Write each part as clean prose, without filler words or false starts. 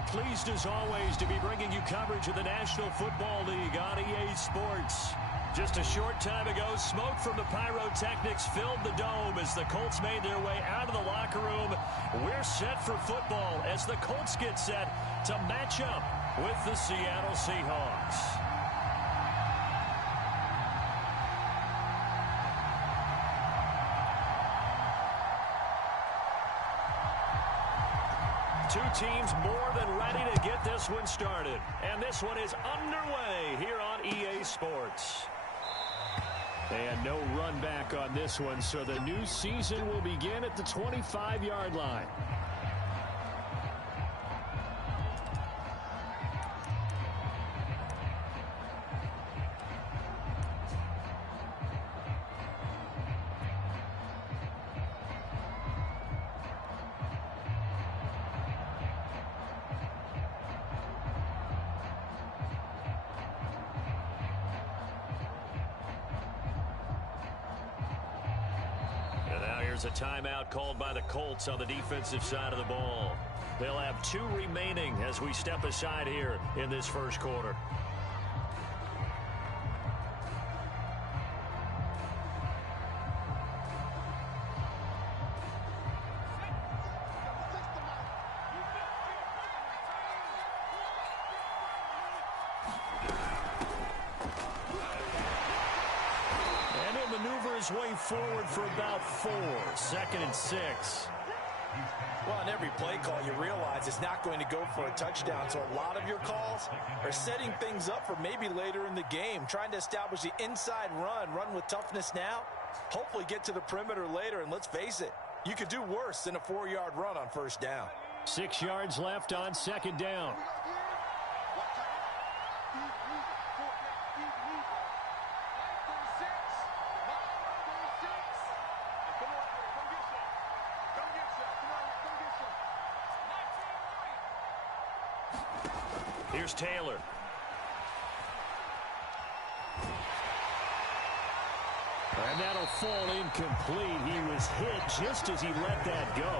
are pleased as always to be bringing you coverage of the National Football League on EA Sports. Just a short time ago, smoke from the pyrotechnics filled the dome as the Colts made their way out of the locker room. We're set for football as the Colts get set to match up with the Seattle Seahawks. Two teams more than ready to get this one started. And this one is underway here on EA Sports. And no run back on this one, so the new season will begin at the 25-yard line. A timeout called by the Colts on the defensive side of the ball. They'll have 2 remaining as we step aside here in this first quarter. Way forward for about 4. 2nd and 6. Well, on every play call, you realize it's not going to go for a touchdown. So a lot of your calls are setting things up for maybe later in the game, trying to establish the inside run with toughness now, hopefully get to the perimeter later. And let's face it, you could do worse than a 4-yard run on first down. 6 yards left on 2nd down. Here's Taylor. And that'll fall incomplete. He was hit just as he let that go.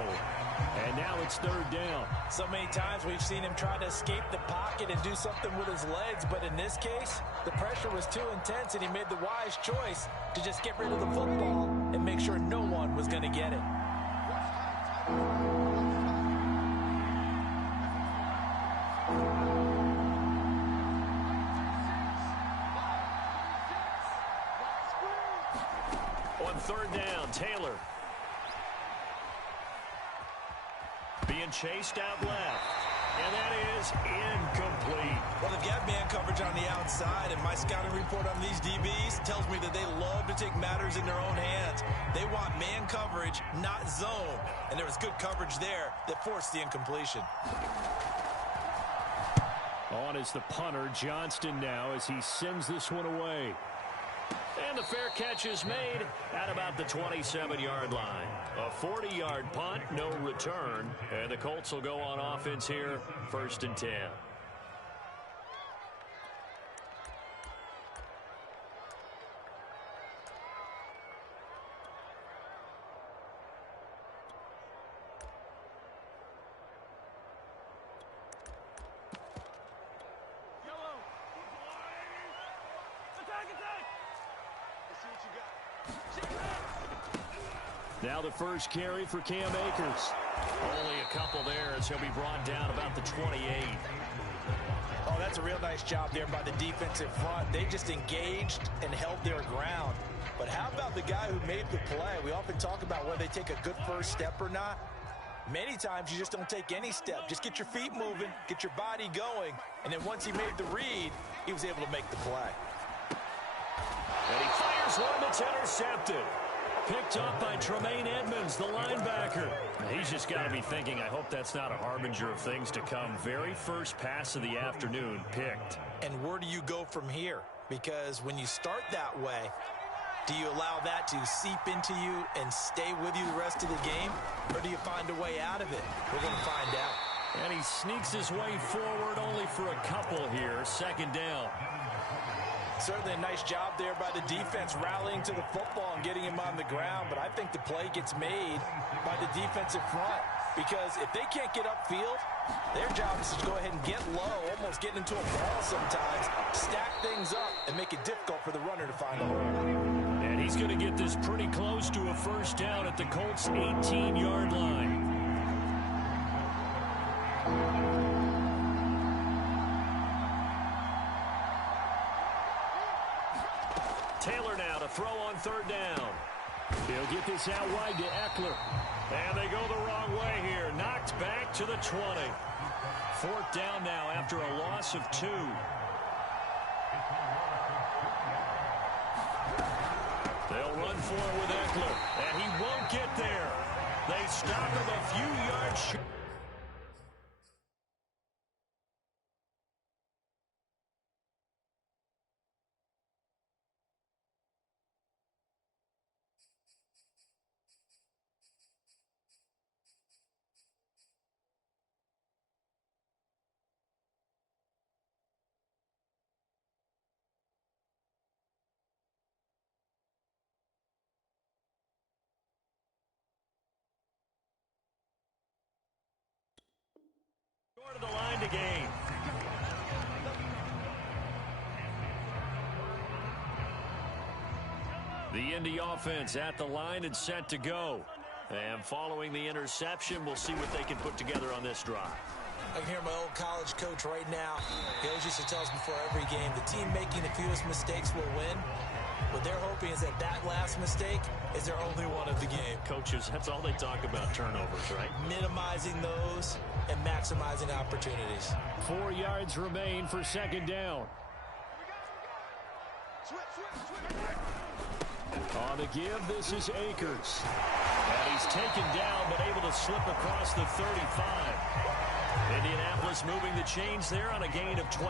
And now it's 3rd down. So many times we've seen him try to escape the pocket and do something with his legs. But in this case, the pressure was too intense, and he made the wise choice to just get rid of the football and make sure no one was going to get it. On 3rd down, Taylor. Being chased out left. And that is incomplete. Well, they've got man coverage on the outside, and my scouting report on these DBs tells me that they love to take matters in their own hands. They want man coverage, not zone. And there was good coverage there that forced the incompletion. On is the punter, Johnston, now as he sends this one away. And the fair catch is made at about the 27-yard line. A 40-yard punt, no return. And the Colts will go on offense here, 1st and 10. Now the first carry for Cam Akers. Only a couple there as he'll be brought down about the 28. Oh, that's a real nice job there by the defensive front. They just engaged and held their ground. But how about the guy who made the play? We often talk about whether they take a good first step or not. Many times you just don't take any step. Just get your feet moving, get your body going, and then once he made the read, he was able to make the play. And he fires one that's intercepted. Picked up by Tremaine Edmonds, the linebacker. He's just got to be thinking, I hope that's not a harbinger of things to come. Very first pass of the afternoon picked. And where do you go from here? Because when you start that way, do you allow that to seep into you and stay with you the rest of the game? Or do you find a way out of it? We're going to find out. And he sneaks his way forward only for a couple here. 2nd down. Certainly a nice job there by the defense, rallying to the football and getting him on the ground. But I think the play gets made by the defensive front, because if they can't get upfield, their job is to go ahead and get low, almost get into a ball sometimes, stack things up, and make it difficult for the runner to find a hole. And he's going to get this pretty close to a first down at the Colts' 18-yard line. Taylor now to throw on third down. He'll get this out wide to Eckler. And they go the wrong way here. Knocked back to the 20. Fourth down now after a loss of 2. They'll run for it with Eckler. And he won't get there. They stop him a few yards short. To the line to gain. The Indy offense at the line and set to go. And following the interception, we'll see what they can put together on this drive. I can hear my old college coach right now. He always used to tell us before every game, the team making the fewest mistakes will win. What they're hoping is that that last mistake is their only one of the game. Coaches, that's all they talk about, turnovers, right? Minimizing those and maximizing opportunities. 4 yards remain for second down. On the give, this is Akers. And he's taken down, but able to slip across the 35. Indianapolis moving the chains there on a gain of 12.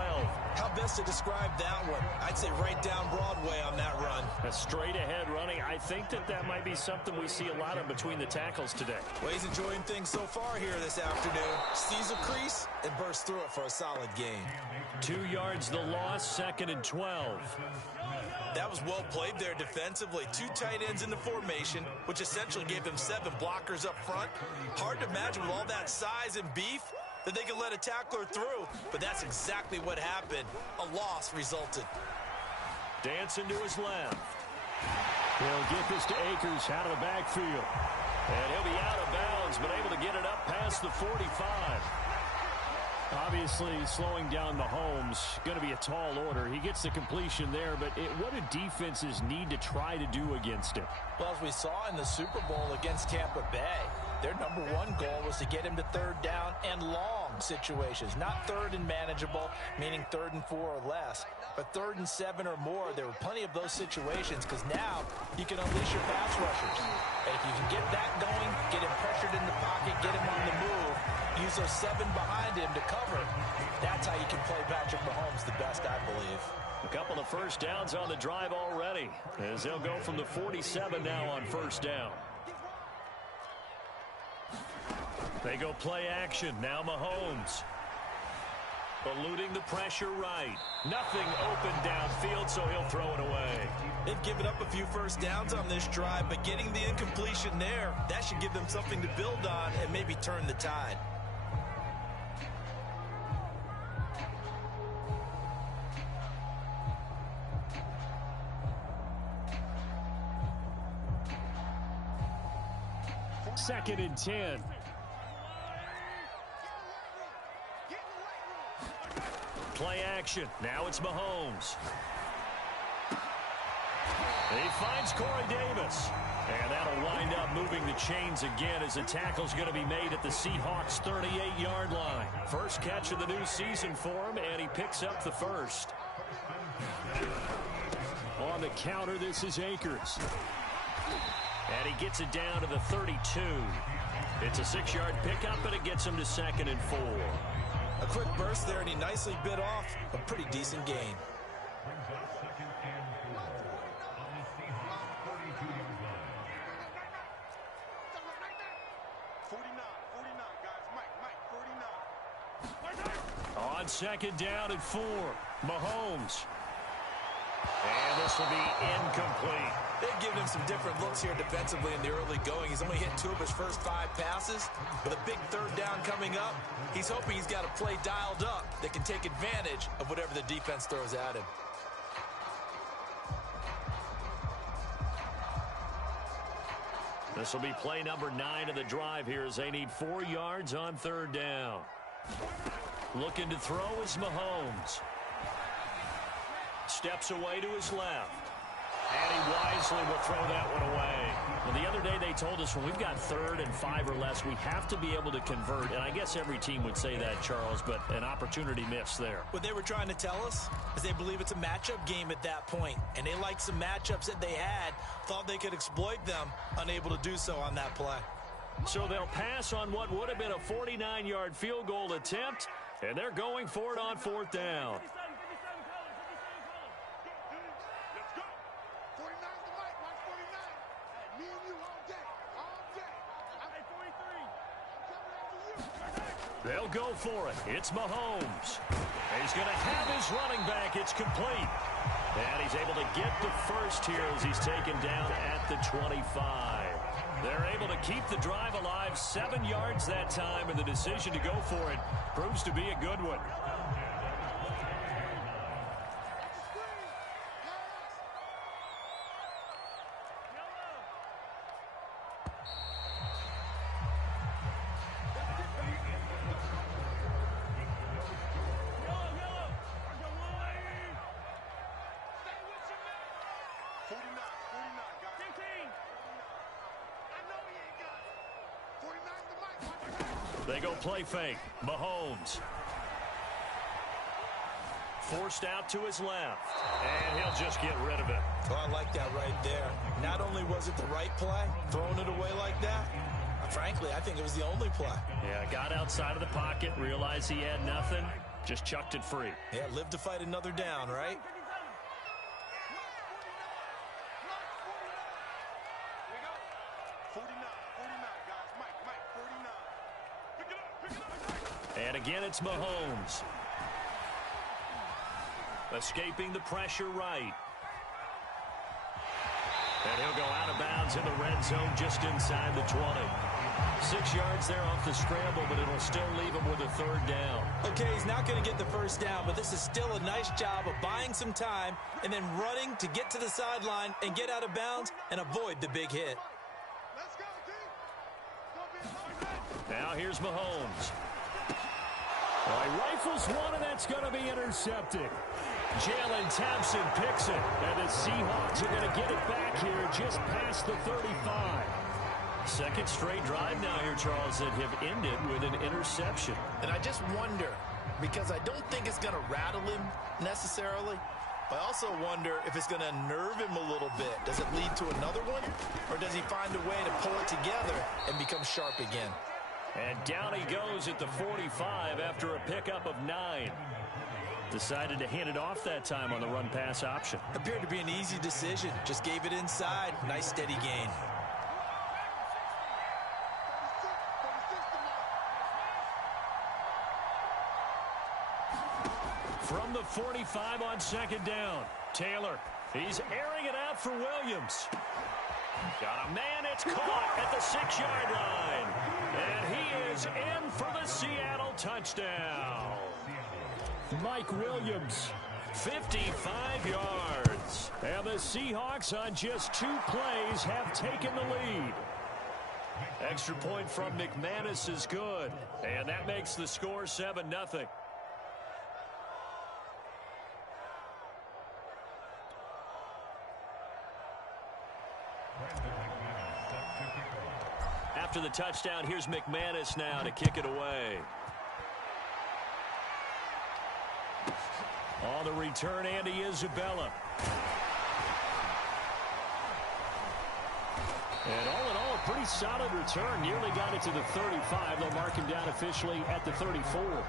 How best to describe that one? I'd say right down Broadway on that run. A straight ahead running. I think that might be something we see a lot of between the tackles today. Well, he's enjoying things so far here this afternoon. Sees a crease and bursts through it for a solid gain. 2 yards the loss, second and 12. That was well played there defensively. 2 tight ends in the formation, which essentially gave them 7 blockers up front. Hard to imagine with all that size and beef that they could let a tackler through, but that's exactly what happened. A loss resulted. Dancing to his left. He'll get this to Akers out of the backfield. And he'll be out of bounds, but able to get it up past the 45. Obviously, slowing down Mahomes, going to be a tall order. He gets the completion there, but what do defenses need to try to do against it? Well, as we saw in the Super Bowl against Tampa Bay, their number one goal was to get him to third down and long situations. Not third and manageable, meaning 3rd and 4 or less, but 3rd and 7 or more. There were plenty of those situations because now you can unleash your pass rushers. And if you can get that going, get him pressured in the pocket, get him on the move, use those 7 behind him to cover, that's how you can play Patrick Mahomes the best, I believe. A couple of first downs on the drive already, as they'll go from the 47 now on first down. They go play action. Now Mahomes. Eluding the pressure right. Nothing open downfield, so he'll throw it away. They've given up a few first downs on this drive, but getting the incompletion there, that should give them something to build on and maybe turn the tide. Second and 10. Play action. Now it's Mahomes. He finds Corey Davis. And that'll wind up moving the chains again as the tackle's going to be made at the Seahawks' 38-yard line. First catch of the new season for him, and he picks up the first. On the counter, this is Akers. And he gets it down to the 32. It's a 6-yard pickup, and it gets him to 2nd and 4. A quick burst there, and he nicely bit off a pretty decent gain. On second down and 4, Mahomes. And this will be incomplete. They've given him some different looks here defensively in the early going. He's only hit 2 of his first 5 passes. With a big third down coming up, he's hoping he's got a play dialed up that can take advantage of whatever the defense throws at him. This will be play number 9 of the drive here as they need 4 yards on third down. Looking to throw is Mahomes. Steps away to his left. And he wisely will throw that one away. Well, the other day they told us when we've got 3rd and 5 or less, we have to be able to convert. And I guess every team would say that, Charles, but an opportunity missed there. What they were trying to tell us is they believe it's a matchup game at that point. And they liked some matchups that they had, thought they could exploit them, unable to do so on that play. So they'll pass on what would have been a 49-yard field goal attempt, and they're going for it on 4th down. They'll go for it. It's Mahomes. He's going to have his running back. It's complete. And he's able to get the first here as he's taken down at the 25. They're able to keep the drive alive, 7 yards that time, and the decision to go for it proves to be a good one. They go play fake. Mahomes. Forced out to his left. And he'll just get rid of it. Oh, I like that right there. Not only was it the right play, throwing it away like that, frankly, I think it was the only play. Yeah, got outside of the pocket, realized he had nothing, just chucked it free. Yeah, live to fight another down, right? And again, it's Mahomes. Escaping the pressure right. And he'll go out of bounds in the red zone just inside the 20. 6 yards there off the scramble, but it'll still leave him with a 3rd down. Okay, he's not going to get the first down, but this is still a nice job of buying some time and then running to get to the sideline and get out of bounds and avoid the big hit. Now here's Mahomes. Well, he rifles one, and that's going to be intercepted. Jalen Thompson picks it, and the Seahawks are going to get it back here just past the 35. Second straight drive now here, Charles, that have ended with an interception. And I just wonder, because I don't think it's going to rattle him necessarily, but I also wonder if it's going to unnerve him a little bit. Does it lead to another one, or does he find a way to pull it together and become sharp again? And down he goes at the 45 after a pickup of 9. Decided to hand it off that time on the run-pass option. Appeared to be an easy decision. Just gave it inside. Nice steady gain. From the 45 on 2nd down. Taylor, he's airing it out for Williams. Got a man, it's caught at the 6-yard line. And he is in for the Seattle touchdown. Mike Williams, 55 yards. And the Seahawks on just 2 plays have taken the lead. Extra point from McManus is good. And that makes the score 7-0. After the touchdown, here's McManus now to kick it away. On the return, Andy Isabella. And all in all, a pretty solid return. Nearly got it to the 35. They'll mark him down officially at the 34.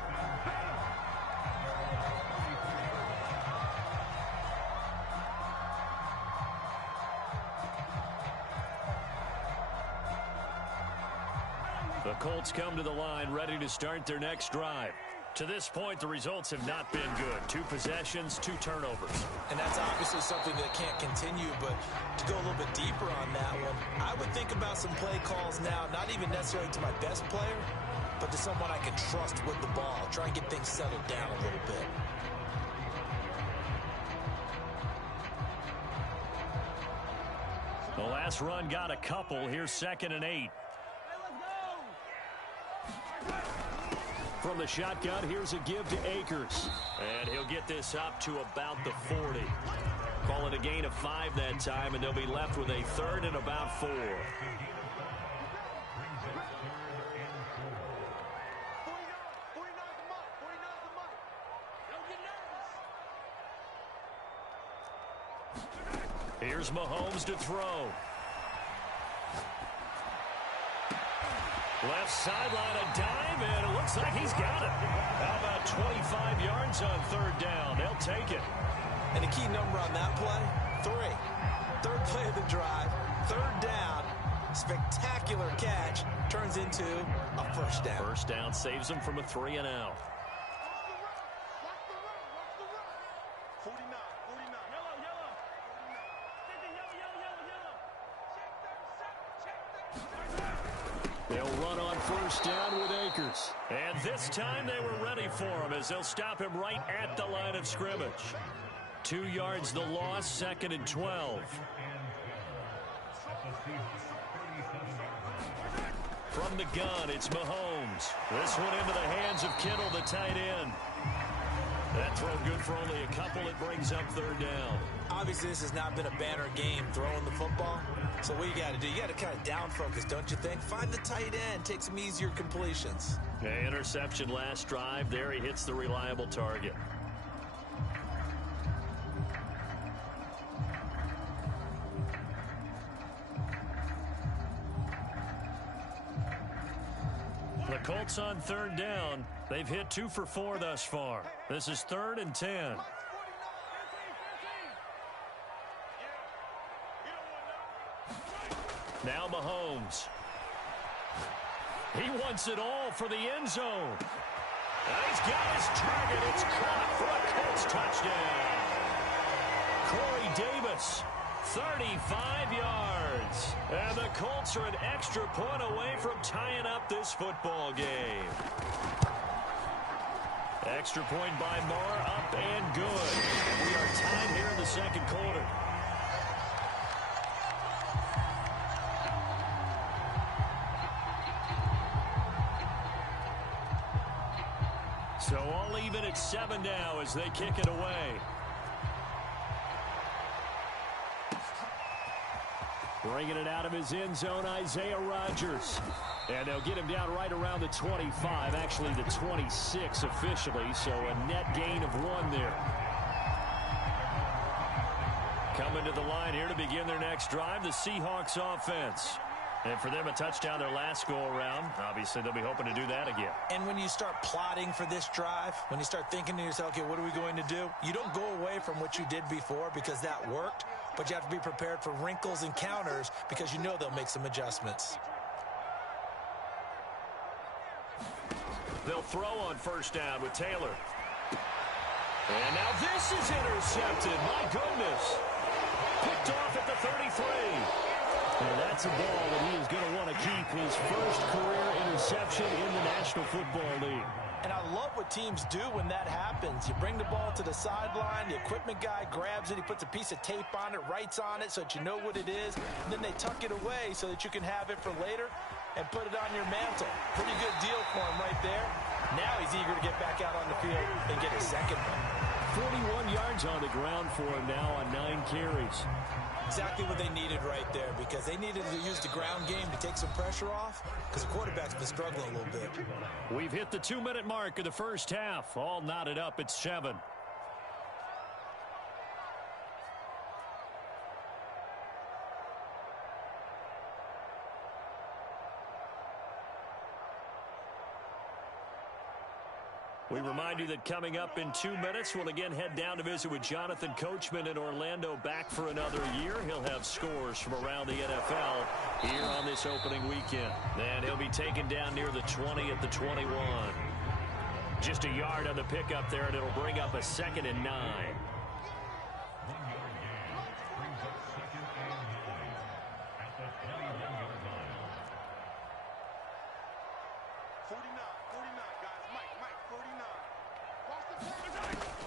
The Colts come to the line ready to start their next drive. To this point, the results have not been good. 2 possessions, 2 turnovers. And that's obviously something that can't continue, but to go a little bit deeper on that one, I would think about some play calls now, not even necessarily to my best player, but to someone I can trust with the ball. Try and get things settled down a little bit. The last run got a couple. Here's 2nd and 8. From the shotgun, here's a give to Akers. And he'll get this up to about the 40. Call it a gain of 5 that time, and they'll be left with a 3rd and about 4. Here's Mahomes to throw. Left sideline, a dive, and it looks like he's got it. How about 25 yards on 3rd down? They'll take it. And the key number on that play, 3. 3rd play of the drive, 3rd down, spectacular catch, turns into a 1st down. 1st down saves him from a 3 and out. They'll run on 1st down with Akers. And this time they were ready for him as they'll stop him right at the line of scrimmage. 2 yards the loss, 2nd and 12. From the gun, it's Mahomes. This one into the hands of Kittle, the tight end. That throw good for only a couple. It brings up 3rd down. Obviously, this has not been a banner game throwing the football. So what you got to do, you got to kind of down focus, don't you think? Find the tight end, take some easier completions. Okay, interception last drive. There he hits the reliable target. The Colts on 3rd down. They've hit 2 for 4 thus far. This is 3rd and 10. Now Mahomes. He wants it all for the end zone. And he's got his target. It's caught for a Colts touchdown. Corey Davis, 35 yards. And the Colts are an extra point away from tying up this football game. Extra point by Marr, up and good. And we are tied here in the 2nd quarter. So all even at 7 now as they kick it away. Bringing it out of his end zone, Isaiah Rodgers. And they'll get him down right around the 25, actually the 26 officially, so a net gain of 1 there. Coming to the line here to begin their next drive, the Seahawks offense. And for them, a touchdown their last go-around. Obviously, they'll be hoping to do that again. And when you start plotting for this drive, when you start thinking to yourself, okay, what are we going to do? You don't go away from what you did before because that worked, but you have to be prepared for wrinkles and counters because you know they'll make some adjustments. They'll throw on 1st down with Taylor. And now this is intercepted. My goodness. Picked off at the 33. And that's a ball that he is going to want to keep, his first career interception in the National Football League. And I love what teams do when that happens. You bring the ball to the sideline, the equipment guy grabs it, he puts a piece of tape on it, writes on it so that you know what it is, and then they tuck it away so that you can have it for later and put it on your mantle. Pretty good deal for him right there. Now he's eager to get back out on the field and get his 2nd one. 41 yards on the ground for him now on 9 carries. Exactly what they needed right there because they needed to use the ground game to take some pressure off because the quarterback's been struggling a little bit. We've hit the 2-minute mark of the first half. All knotted up at 7. We remind you that coming up in 2 minutes, we'll again head down to visit with Jonathan Coachman in Orlando, back for another year. He'll have scores from around the NFL here on this opening weekend. And he'll be taken down near the 20 at the 21. Just a yard on the pickup there, and it'll bring up a 2nd and 9.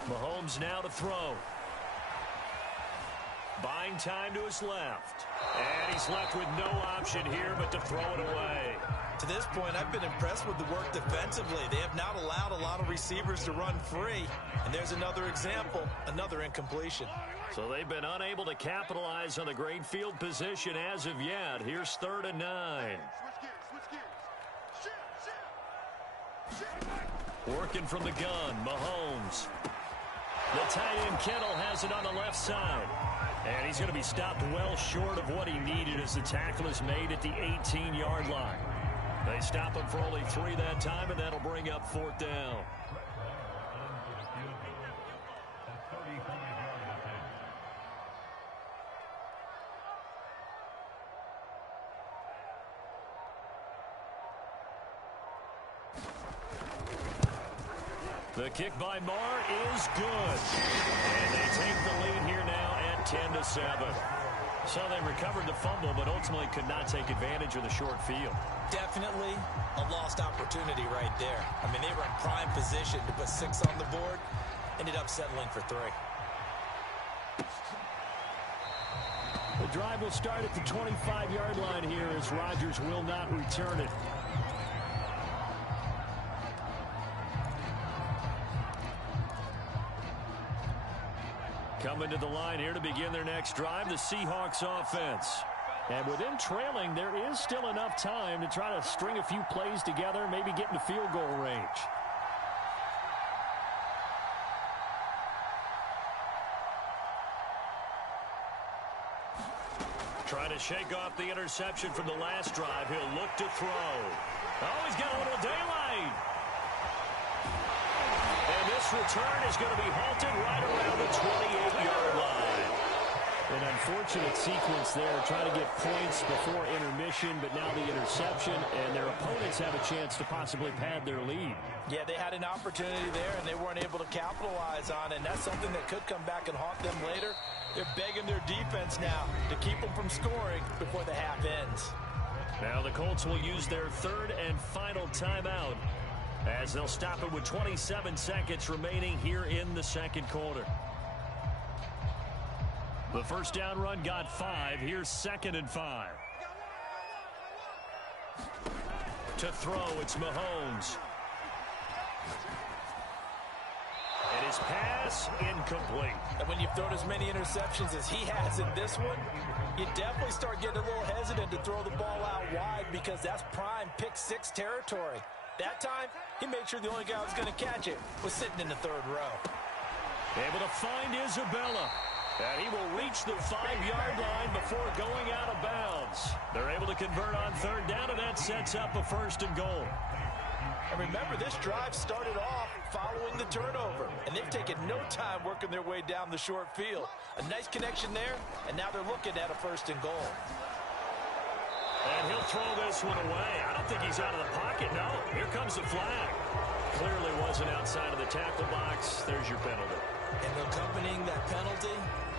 Mahomes now to throw. Buying time to his left. And he's left with no option here but to throw it away. To this point, I've been impressed with the work defensively. They have not allowed a lot of receivers to run free. And there's another example, another incompletion. So they've been unable to capitalize on the great field position as of yet. Here's 3rd and 9. Working from the gun, Mahomes. The tight end Kittle has it on the left side. And he's going to be stopped well short of what he needed as the tackle is made at the 18-yard line. They stop him for only 3 that time, and that'll bring up 4th down. The kick by Marr is good. And they take the lead here now at 10-7. So they recovered the fumble, but ultimately could not take advantage of the short field. Definitely a lost opportunity right there. I mean, they were in prime position to put 6 on the board. Ended up settling for 3. The drive will start at the 25-yard line here as Rodgers will not return it. Coming to the line here to begin their next drive, the Seahawks offense. And with them trailing, there is still enough time to try to string a few plays together, maybe get into field goal range. Trying to shake off the interception from the last drive. He'll look to throw. Oh, he's got a little daylight. And this return is going to be halted right around the 28-yard line. An unfortunate sequence there, trying to get points before intermission, but now the interception, and their opponents have a chance to possibly pad their lead. Yeah, they had an opportunity there, and they weren't able to capitalize on it, and that's something that could come back and haunt them later. They're begging their defense now to keep them from scoring before the half ends. Now the Colts will use their 3rd and final timeout as they'll stop it with 27 seconds remaining here in the second quarter. The first down run got 5. Here's 2nd and 5. To throw, it's Mahomes. And his pass incomplete. And when you've thrown as many interceptions as he has in this one, you definitely start getting a little hesitant to throw the ball out wide because that's prime pick-6 territory. That time, he made sure the only guy who was going to catch it was sitting in the 3rd row. Able to find Isabella. And he will reach the 5-yard line before going out of bounds. They're able to convert on 3rd down, and that sets up a 1st and goal. And remember, this drive started off following the turnover, and they've taken no time working their way down the short field. A nice connection there, and now they're looking at a 1st and goal. And he'll throw this one away. I don't think he's out of the pocket, no. Here comes the flag. Clearly wasn't outside of the tackle box. There's your penalty. And accompanying that penalty,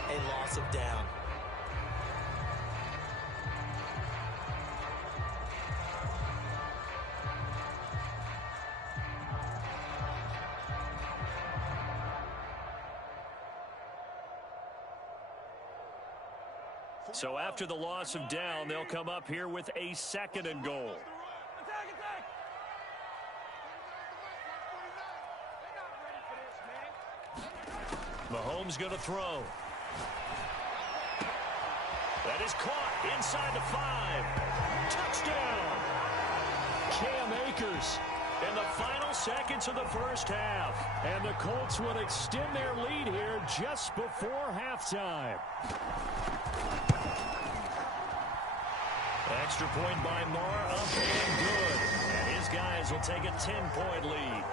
a loss of down. So after the loss of down, they'll come up here with a 2nd and goal. Mahomes going to throw. That is caught inside the 5. Touchdown! Cam Akers in the final seconds of the first half. And the Colts would extend their lead here just before halftime. Extra point by Marr, up and good. And his guys will take a 10-point lead.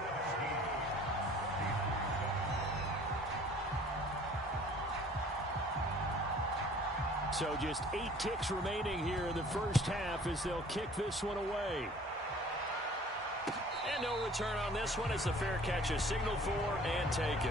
So just 8 ticks remaining here in the first half as they'll kick this one away. And no return on this one as the fair catch is signaled for and taken.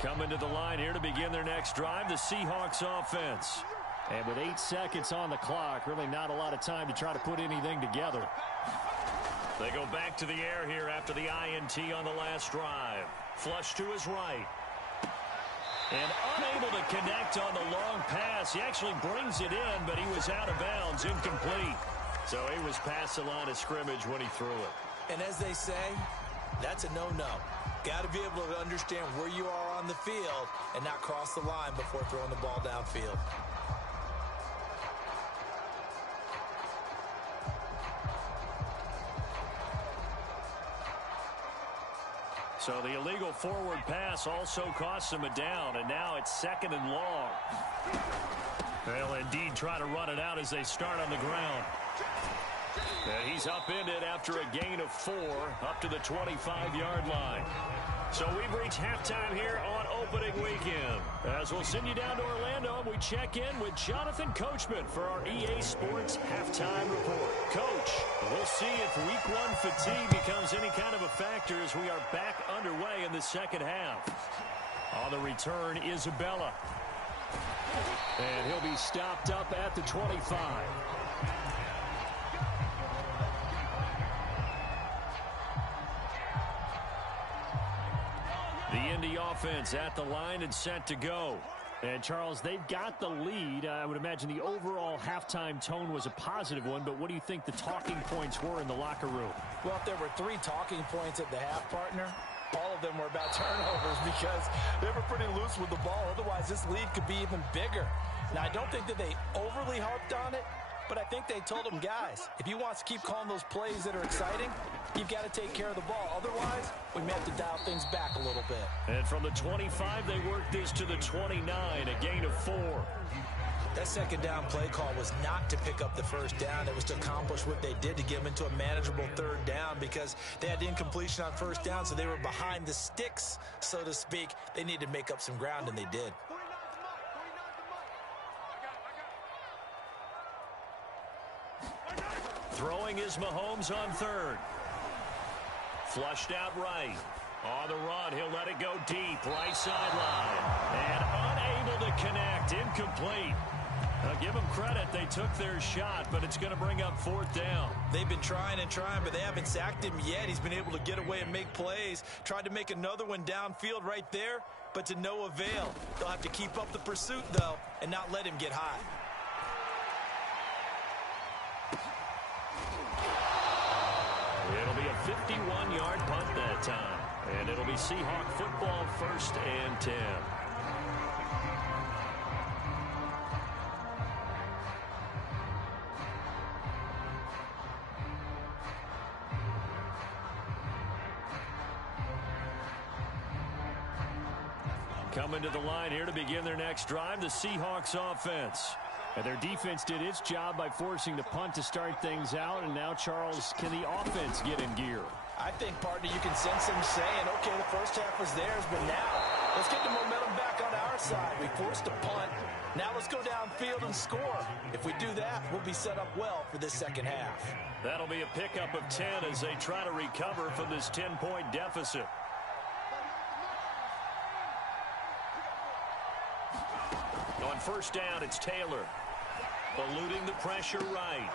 Coming to the line here to begin their next drive, the Seahawks offense. And with 8 seconds on the clock, really not a lot of time to try to put anything together. They go back to the air here after the INT on the last drive. Flush to his right. And unable to connect on the long pass. He actually brings it in, but he was out of bounds, incomplete. So he was past the line of scrimmage when he threw it. And as they say, that's a no-no. Got to be able to understand where you are on the field and not cross the line before throwing the ball downfield. So the illegal forward pass also costs him a down, and now it's 2nd and long. They'll indeed try to run it out as they start on the ground. And he's upended after a gain of 4 up to the 25-yard line. So we've reached halftime here on opening weekend. As we'll send you down to Orlando, and we check in with Jonathan Coachman for our EA Sports Halftime Report. Coach, we'll see if Week 1 fatigue becomes any kind of a factor as we are back underway in the second half. On the return, Isabella. And he'll be stopped up at the 25. The Indy offense at the line and set to go. And, Charles, they've got the lead. I would imagine the overall halftime tone was a positive one, but what do you think the talking points were in the locker room? Well, if there were 3 talking points at the half, partner, all of them were about turnovers because they were pretty loose with the ball. Otherwise, this lead could be even bigger. Now, I don't think that they overly harped on it, but I think they told them, guys, if you want to keep calling those plays that are exciting, you've got to take care of the ball. Otherwise, we may have to dial things back a little bit. And from the 25, they worked this to the 29, a gain of 4. That second down play call was not to pick up the first down. It was to accomplish what they did to get them into a manageable 3rd down because they had incompletion on first down, so they were behind the sticks, so to speak. They needed to make up some ground, and they did. Throwing is Mahomes on 3rd. Flushed out right. On the run, he'll let it go deep. Right sideline. And unable to connect. Incomplete. Now, give them credit. They took their shot, but it's going to bring up 4th down. They've been trying and trying, but they haven't sacked him yet. He's been able to get away and make plays. Tried to make another one downfield right there, but to no avail. They'll have to keep up the pursuit, though, and not let him get high. It'll be a 51-yard punt that time. And it'll be Seahawk football, 1st and 10. Coming to the line here to begin their next drive, the Seahawks offense. And their defense did its job by forcing the punt to start things out. And now, Charles, can the offense get in gear? I think, partner, you can sense them saying, okay, the first half was theirs, but now let's get the momentum back on our side. We forced a punt. Now let's go downfield and score. If we do that, we'll be set up well for this second half. That'll be a pickup of 10 as they try to recover from this 10-point deficit. On first down, it's Taylor. Eluding the pressure right.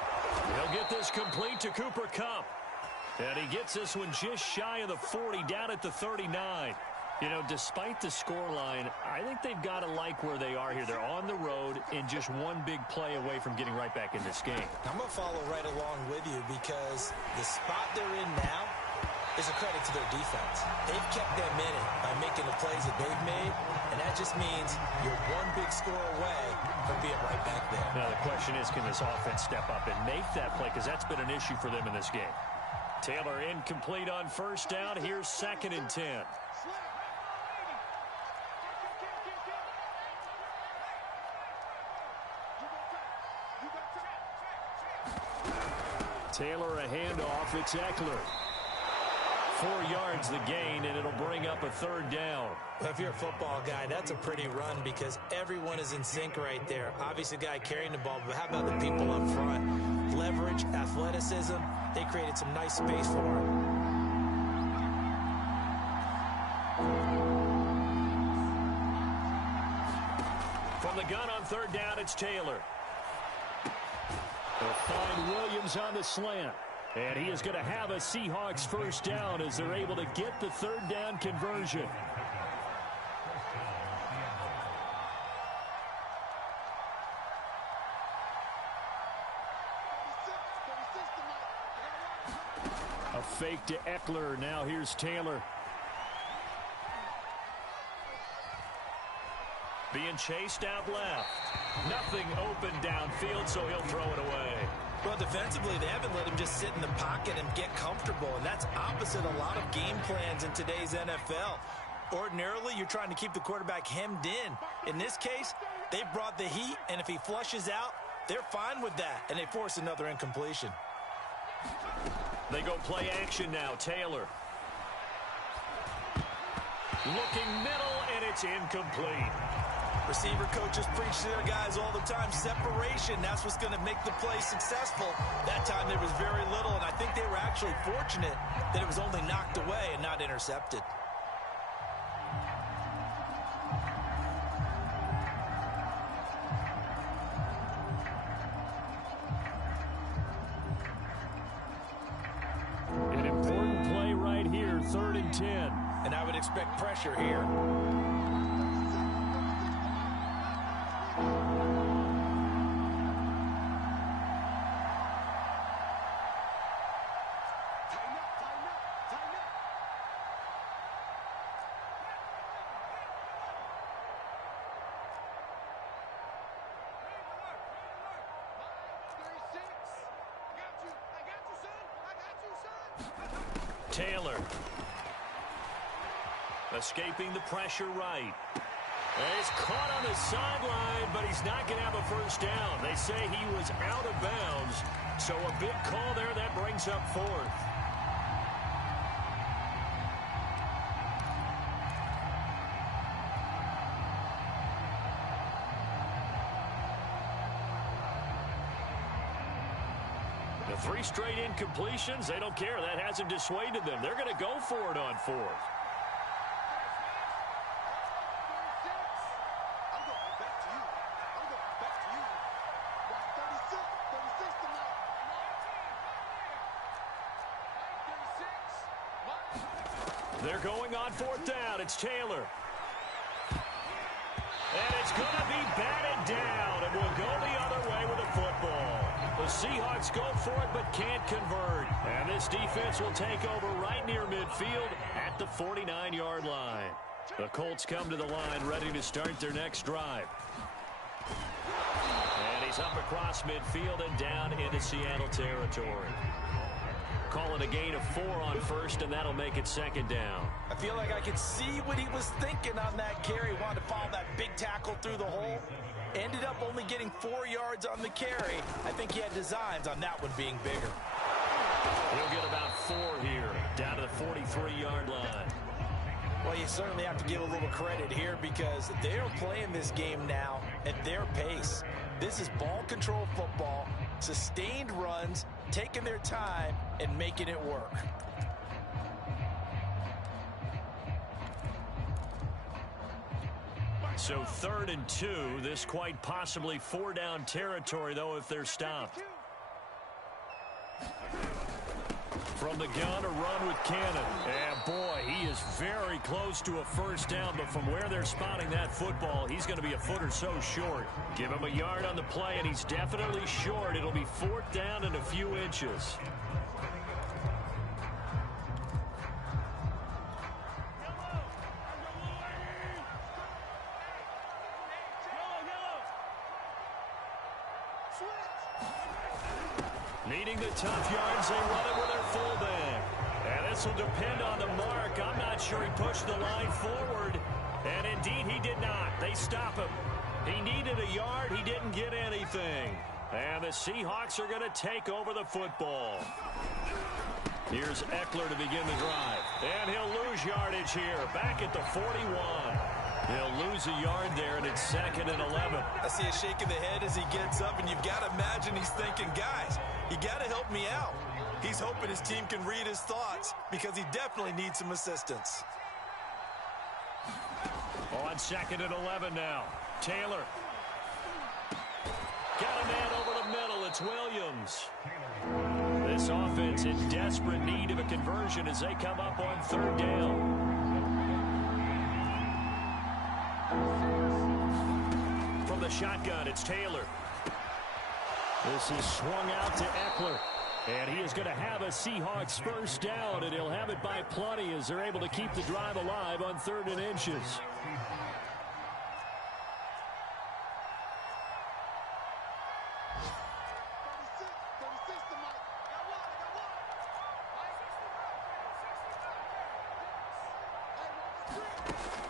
He'll get this complete to Cooper Kupp. And he gets this one just shy of the 40, down at the 39. You know, despite the scoreline, I think they've got to like where they are here. They're on the road and just one big play away from getting right back in this game. I'm going to follow right along with you because the spot they're in now is a credit to their defense. They've kept them in it by making the plays that they've made, and that just means you're one big score away from being right back there. Now, the question is, can this offense step up and make that play? Because that's been an issue for them in this game. Taylor incomplete on first down. Here's 2nd and 10. Taylor a handoff. It's Eckler. 4 yards the gain, and it'll bring up a 3rd down. Well, if you're a football guy, that's a pretty run because everyone is in sync right there. Obviously, the guy carrying the ball, but how about the people up front? Leverage, athleticism, they created some nice space for him. From the gun on 3rd down, it's Taylor. They'll find Williams on the slant. And he is going to have a Seahawks 1st down as they're able to get the 3rd down conversion. A fake to Eckler. Now here's Taylor. Being chased out left. Nothing open downfield, so he'll throw it away. Well, defensively, they haven't let him just sit in the pocket and get comfortable, and that's opposite a lot of game plans in today's NFL. Ordinarily, you're trying to keep the quarterback hemmed in. In this case, they brought the heat, and if he flushes out, they're fine with that, and they force another incompletion. They go play action now. Taylor. Looking middle, and it's incomplete. Receiver coaches preach to their guys all the time. Separation, that's what's going to make the play successful. That time there was very little, and I think they were actually fortunate that it was only knocked away and not intercepted. An important play right here, 3rd and 10. And I would expect pressure here. Taylor. Escaping the pressure right. He's caught on the sideline, but he's not going to have a 1st down. They say he was out of bounds, so a big call there that brings up 4th. The 3 straight incompletions, they don't care. That hasn't dissuaded them. They're going to go for it on 4th. They're going on 4th down. It's Taylor. And it's going to be batted down, and we'll go the other way with the football. The Seahawks go for it but can't convert. And this defense will take over right near midfield at the 49-yard line. The Colts come to the line ready to start their next drive. And he's up across midfield and down into Seattle territory. Calling a gain of 4 on 1st, and that'll make it 2nd down. I feel like I could see what he was thinking on that carry. Wanted to follow that big tackle through the hole. Ended up only getting 4 yards on the carry. I think he had designs on that one being bigger. He'll get about 4 here, down to the 43-yard line. Well, you certainly have to give a little credit here because they're playing this game now at their pace. This is ball control football, sustained runs, taking their time, and making it work. So 3rd and 2, this quite possibly 4-down territory, though, if they're stopped. From the gun, a run with Cannon. And, boy, he is very close to a 1st down, but from where they're spotting that football, he's going to be a foot or so short. Give him a yard on the play, and he's definitely short. It'll be 4th down and a few inches. Needing the tough yards, they run it with their fullback. And this will depend on the mark. I'm not sure he pushed the line forward. And indeed, he did not. They stop him. He needed a yard. He didn't get anything. And the Seahawks are going to take over the football. Here's Eckler to begin the drive. yardage here, back at the 41. He'll lose a yard there, and it's 2nd and 11. I see a shake of the head as he gets up, and you've got to imagine he's thinking, guys, you got to help me out. He's hoping his team can read his thoughts because he definitely needs some assistance. On 2nd and 11 now. Taylor. Got a man over the middle. It's Williams. This offense in desperate need of a conversion as they come up on 3rd down. From the shotgun, it's Taylor. This is swung out to Eckler. And he is going to have a Seahawks first down, and he'll have it by plenty as they're able to keep the drive alive on 3rd and inches.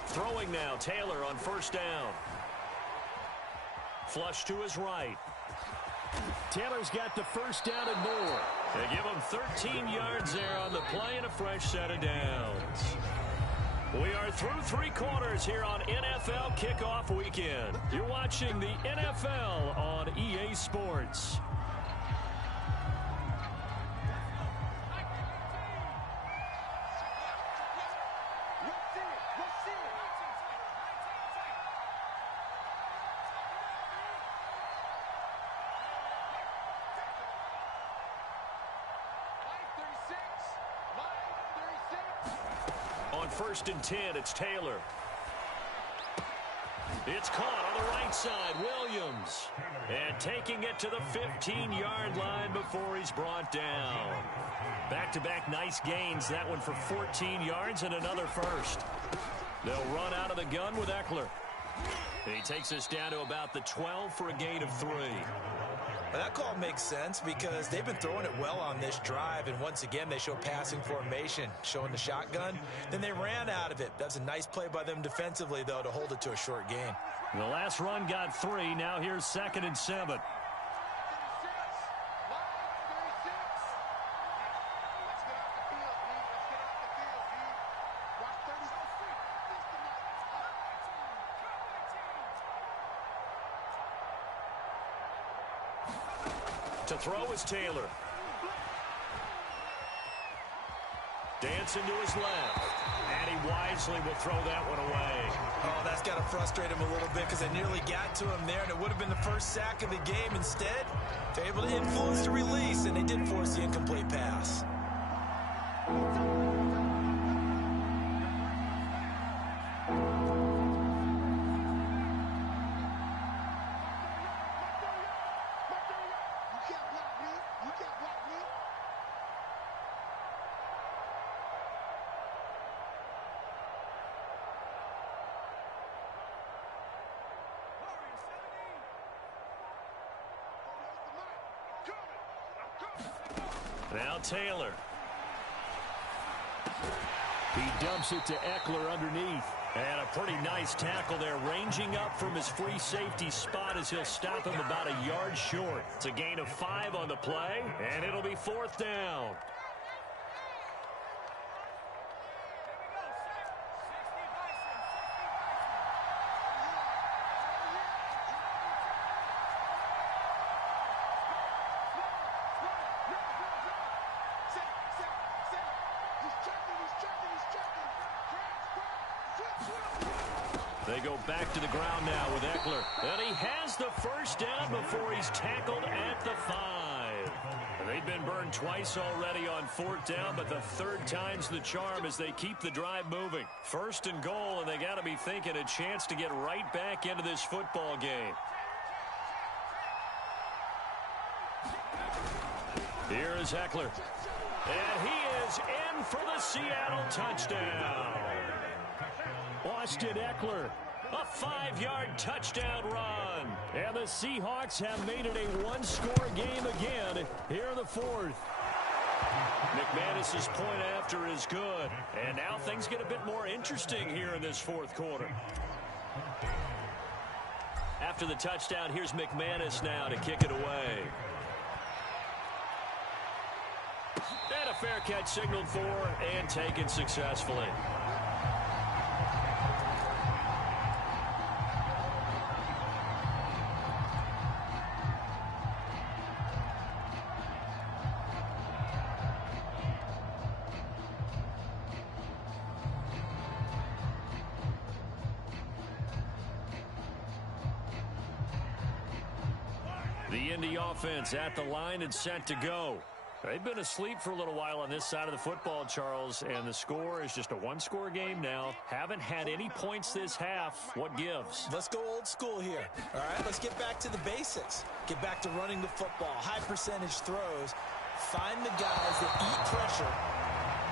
Throwing now, Taylor on 1st down. Flush to his right. Taylor's got the 1st down and more. They give him 13 yards there on the play and a fresh set of downs. We are through 3 quarters here on NFL Kickoff Weekend. You're watching the NFL on EA Sports. On 1st and 10, it's Taylor. It's caught on the right side, Williams. And taking it to the 15-yard line before he's brought down. Back-to-back nice gains, that one for 14 yards and another first. They'll run out of the gun with Eckler. And he takes us down to about the 12 for a gain of 3. Well, that call makes sense because they've been throwing it well on this drive, and once again they show passing formation, showing the shotgun. Then they ran out of it. That's a nice play by them defensively, though, to hold it to a short gain. The last run got 3. Now here's 2nd and 7. To throw is Taylor. Dancing to his left. And he wisely will throw that one away. Oh, that's got to frustrate him a little bit because they nearly got to him there, and it would have been the first sack of the game. Instead, they're able to influence the release, and they did force the incomplete pass. Now Taylor. He dumps it to Eckler underneath. And a pretty nice tackle there, ranging up from his free safety spot as he'll stop him about a yard short. It's a gain of 5 on the play, and it'll be 4th down. They go back to the ground now with Eckler. And he has the first down before he's tackled at the 5. They've been burned twice already on 4th down, but the 3rd time's the charm as they keep the drive moving. 1st and goal, and they got to be thinking a chance to get right back into this football game. Here is Eckler. And he is in for the Seattle touchdown. Austin Eckler, a 5-yard touchdown run. And the Seahawks have made it a 1-score game again here in the 4th. McManus's point after is good. And now things get a bit more interesting here in this 4th quarter. After the touchdown, here's McManus now to kick it away. And a fair catch signaled for and taken successfully. The Indy offense at the line and set to go. They've been asleep for a little while on this side of the football, Charles, and the score is just a one-score game now. Haven't had any points this half. What gives? Let's go old school here. All right, let's get back to the basics. Get back to running the football, high percentage throws. Find the guys that eat pressure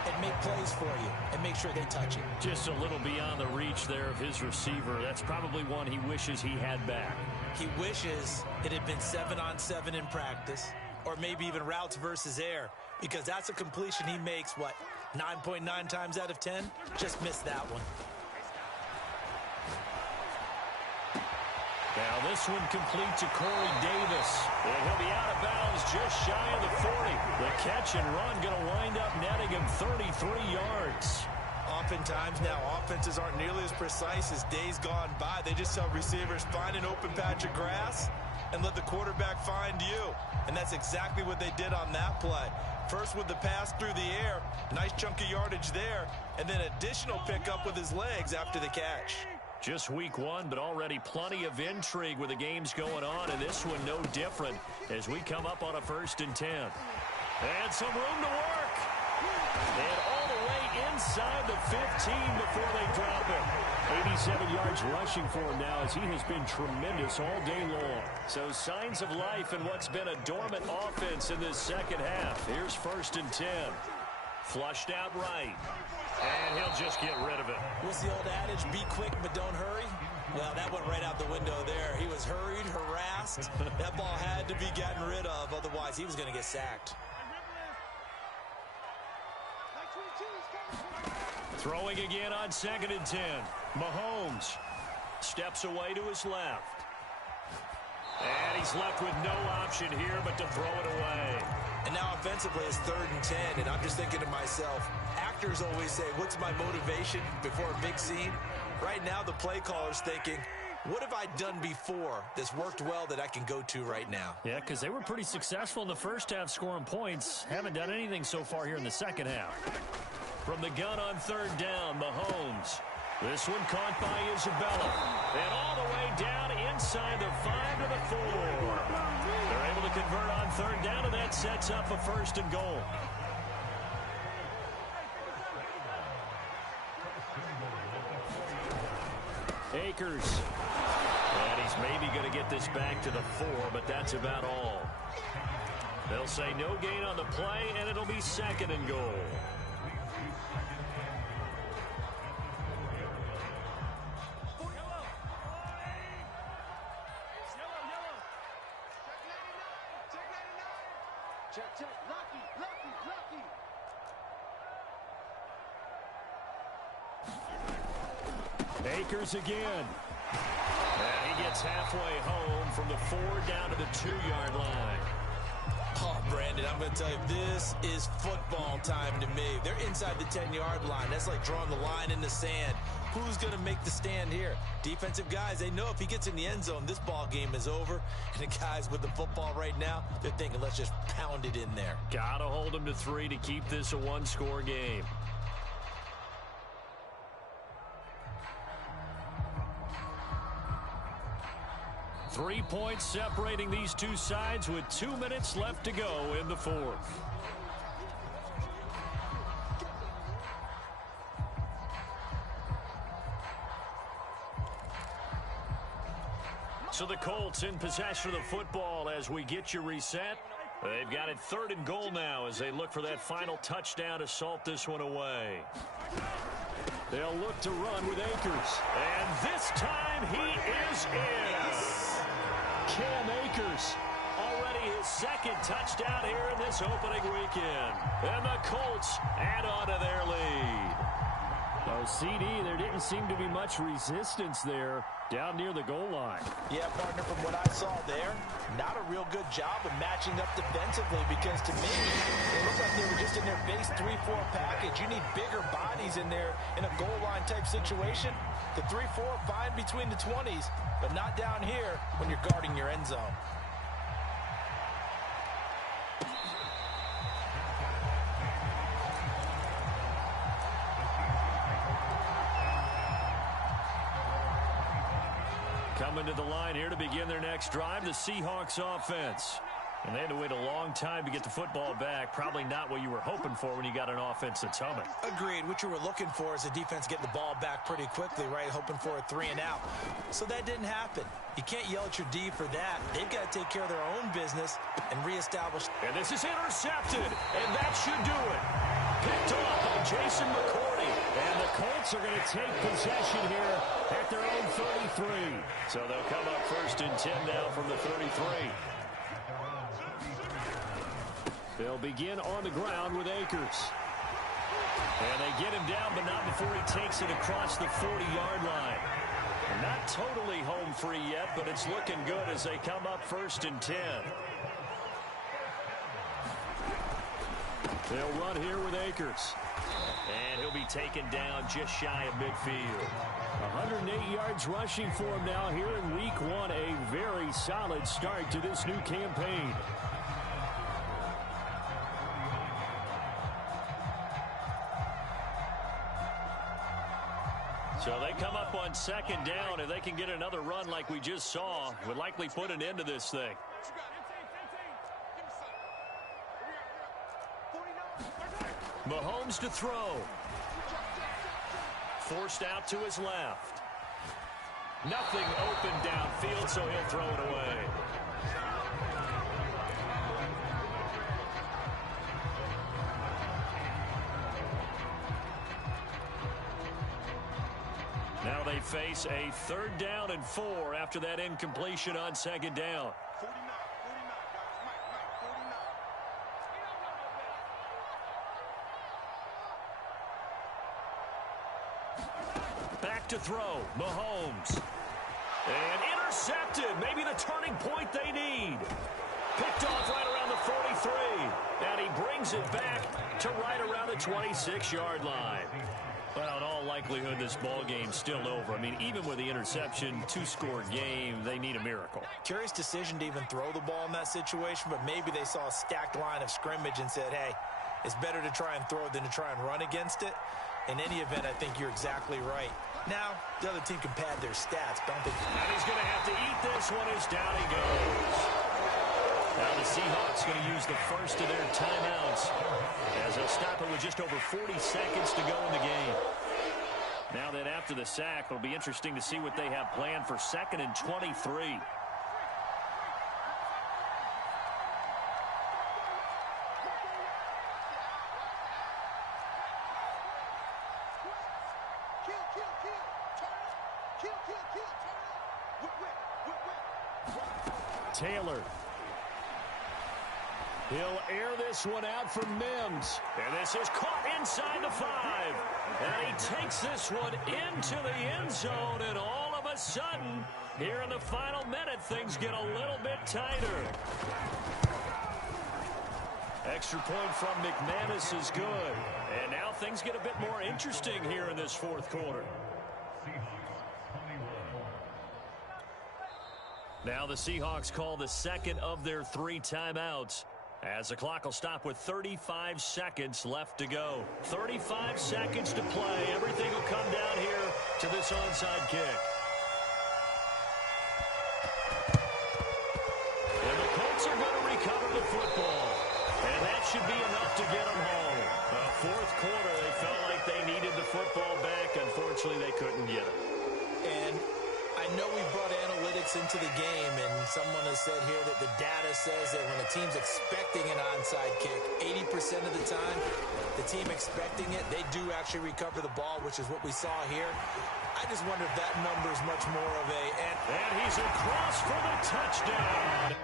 and make plays for you and make sure they touch it. Just a little beyond the reach there of his receiver. That's probably one he wishes he had back. He wishes it had been 7-on-7 in practice, or maybe even routes versus air, because that's a completion he makes, what, 9.9 times out of 10? Just missed that one. Now this one complete to Corey Davis. And he'll be out of bounds just shy of the 40. The catch and run going to wind up netting him 33 yards. Oftentimes now, offenses aren't nearly as precise as days gone by. They just tell receivers, find an open patch of grass and let the quarterback find you. And that's exactly what they did on that play. First with the pass through the air, nice chunk of yardage there, and then additional pickup with his legs after the catch. Just week one, but already plenty of intrigue with the games going on, and this one no different as we come up on a 1st and 10. And some room to work. And all the way inside the 15 before they drop him. 87 yards rushing for him now as he has been tremendous all day long. So signs of life in what's been a dormant offense in this second half. Here's 1st and 10. Flushed out right. And he'll just get rid of it. What's the old adage? Be quick, but don't hurry. Well, that went right out the window there. He was hurried, harassed. That ball had to be gotten rid of. Otherwise, he was going to get sacked. Throwing again on 2nd and 10. Mahomes steps away to his left. And he's left with no option here but to throw it away. And now offensively it's 3rd and 10, and I'm just thinking to myself, actors always say, what's my motivation before a big scene? Right now the play caller's thinking, what have I done before that's worked well that I can go to right now? Yeah, because they were pretty successful in the first half scoring points. Haven't done anything so far here in the second half. From the gun on 3rd down, Mahomes. This one caught by Isabella. And all the way down inside the 5 to the 4. They're able to convert on 3rd down, and that sets up a 1st and goal. Akers. And he's maybe going to get this back to the 4, but that's about all. They'll say no gain on the play, and it'll be 2nd and goal. Akers again. And he gets halfway home from the 4 down to the 2-yard line. Oh, Brandon, I'm going to tell you, this is football time to me. They're inside the 10-yard line. That's like drawing the line in the sand. Who's going to make the stand here? Defensive guys, they know if he gets in the end zone, this ball game is over. And the guys with the football right now, they're thinking, let's just pound it in there. Got to hold him to 3 to keep this a one-score game. Three points separating these two sides with 2 minutes left to go in the 4th. So the Colts in possession of the football as we get you reset. They've got it 3rd and goal now as they look for that final touchdown to salt this one away. They'll look to run with Akers. And this time he is in. Cam Akers, already his 2nd touchdown here in this opening weekend. And the Colts add on to their lead. Oh, CD, there didn't seem to be much resistance there down near the goal line. Yeah, partner, from what I saw there, not a real good job of matching up defensively, because to me, it looked like they were just in their base 3-4 package. You need bigger bodies in there in a goal line type situation. The 3-4 fine between the 20s, but not down here when you're guarding your end zone. Coming to the line here to begin their next drive, the Seahawks offense. And they had to wait a long time to get the football back. Probably not what you were hoping for when you got an offense that's humming. Agreed. What you were looking for is a defense getting the ball back pretty quickly, right? Hoping for a 3-and-out. So that didn't happen. You can't yell at your D for that. They've got to take care of their own business and reestablish. And this is intercepted, and that should do it. Picked off by Jason McCourty. And the Colts are going to take possession here at their own 33. So they'll come up 1st and 10 now from the 33. They'll begin on the ground with Akers. And they get him down, but not before he takes it across the 40-yard line. Not totally home free yet, but it's looking good as they come up 1st and 10. They'll run here with Akers. And he'll be taken down just shy of midfield. 108 yards rushing for him now here in week 1. A very solid start to this new campaign. So they come up on 2nd down. If they can get another run like we just saw, would likely put an end to this thing. Mahomes to throw. Forced out to his left. Nothing open downfield, so he'll throw it away. Now they face a 3rd down and 4 after that incompletion on 2nd down. Back to throw, Mahomes. And intercepted, maybe the turning point they need. Picked off right around the 43. And he brings it back to right around the 26-yard line. Well, in all likelihood, this ball game's still over. I mean, even with the interception, 2-score game, they need a miracle. Curious decision to even throw the ball in that situation, but maybe they saw a stacked line of scrimmage and said, hey, it's better to try and throw than to try and run against it. In any event, I think you're exactly right. Now, the other team can pad their stats, don't they? And he's going to have to eat this one as down he goes. Now the Seahawks going to use the first of their timeouts as they'll stop it with just over 40 seconds to go in the game. Now that after the sack, it'll be interesting to see what they have planned for 2nd and 23. Taylor. He'll air this one out for Mims. And this is caught inside the 5. And he takes this one into the end zone. And all of a sudden, here in the final minute, things get a little bit tighter. Extra point from McManus is good. And now things get a bit more interesting here in this 4th quarter. Now the Seahawks call the 2nd of their 3 timeouts, as the clock will stop with 35 seconds left to go. 35 seconds to play. Everything will come down here to this onside kick. And the Colts are going to recover the football. And that should be enough to get them home. 4th quarter, they felt like they needed the football back. Unfortunately, they couldn't get it. And I know we brought analytics into the game, and someone has said here that the data says that when a team's expecting an onside kick, 80% of the time, the team expecting it, they do actually recover the ball, which is what we saw here. I just wonder if that number is much more of a... And he's across for the touchdown.